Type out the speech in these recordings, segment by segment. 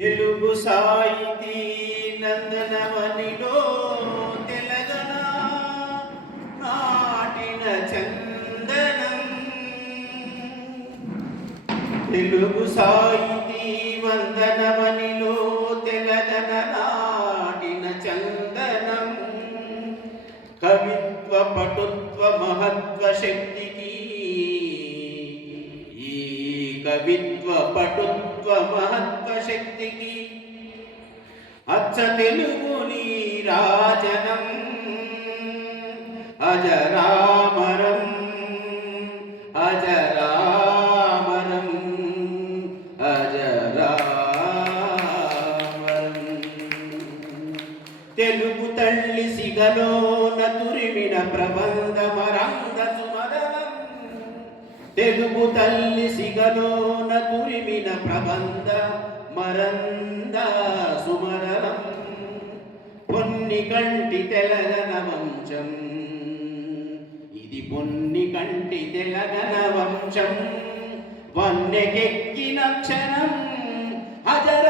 తెలుగు సాహితీ నందనవనిలో తెలగన నాటిన చందనం. తెలుగు సాహితీ వందనవనిలో తెలగన నాటిన చందనం. కవిత్వ పటు పటుత్వ మహత్వ శక్తికి అచ్చ తెలుగుని రాజనం అజరామరం అజరామరం అజరామరం. తెలుగు తల్లి సిగలోన తురిమిన ప్రబంధ మరంగ తెలుగు తల్లి సిగలోన కురిమిన ప్రబంధ మరంద సుమరణం పొన్ని కంటి తెలగన వంశం. ఇది పొన్ని కంటి తెలగన వంశం. వన్నెకెక్కిన క్షణం. హజర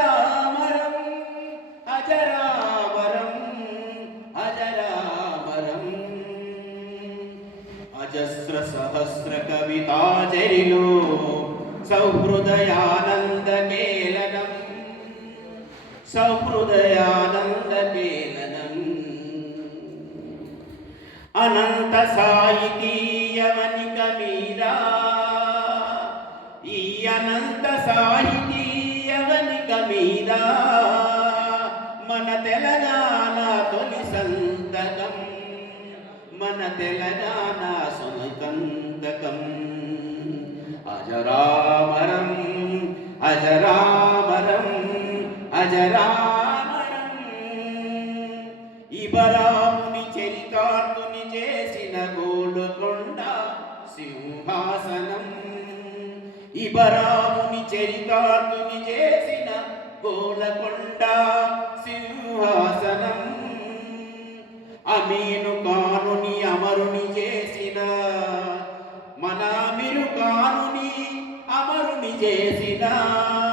సహస్ర కవితాచరిలో సౌహృదయానంద మేలనం సౌహృదయానంద మేలనం అనంత సాహితీయవనిక మీరా ఈ అనంత సాహితీయవనిక మీద మన తెలంగాణ తొలి సంతకం. మన తెలంగాణ సునకంతకం అజరామరం అజరామరం అజరామరం ఇబరాముని చరితార్థుని చేసిన గోలుకొండ సింహాసనం ఇబరాముని చరితార్థుని చేసిన గోలకొండ సింహాసనం అమీను కానుని అమరుని చేసిన. మన మీరు కానుని అమరుని చేసినా.